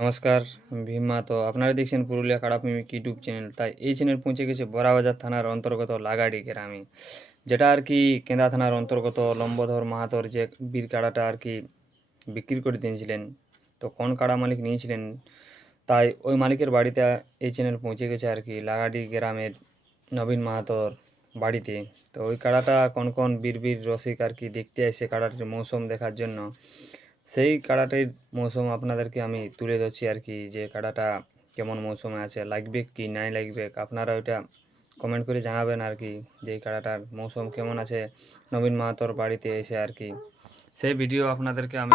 নমস্কার ভীমা তো আপনারা দেখছেন পুরুলিয়া কাড়া প্রেমিক ইউটিউব চ্যানেল। তাই এই চ্যানেল পৌঁছে গেছে বড়াবাজার থানার অন্তর্গত লাগাড়ি গ্রামে। যেটা আর কি কেন্দা থানার অন্তর্গত লম্বধর মাহাতর যে বীর কাড়াটা আর কি বিক্রি করে দিয়েছিলেন, তো কোন কাড়া মালিক নিয়েছিলেন, তাই ওই মালিকের বাড়িতে এই চ্যানেল পৌঁছে গেছে আর কি লাগাড়ি গ্রামের নবীন মাহাতর বাড়িতে। তো ওই কাড়াটা কোন কোন বীর বীর রসিক আর কি দেখতে আসছে কাড়াটির মৌসুম দেখার জন্য। সেই কাড়াটির মৌসুম আপনাদেরকে আমি তুলে ধরছি আর কি যে কাড়াটা কেমন মৌসুমে আছে লাগবে কি নাই লাগবে আপনারা ওইটা কমেন্ট করে জানাবেন আর কি যে কাড়াটার মৌসুম কেমন আছে নবীন মাহাতোর বাড়িতে এসে আর কি সেই ভিডিও আপনাদেরকে আমি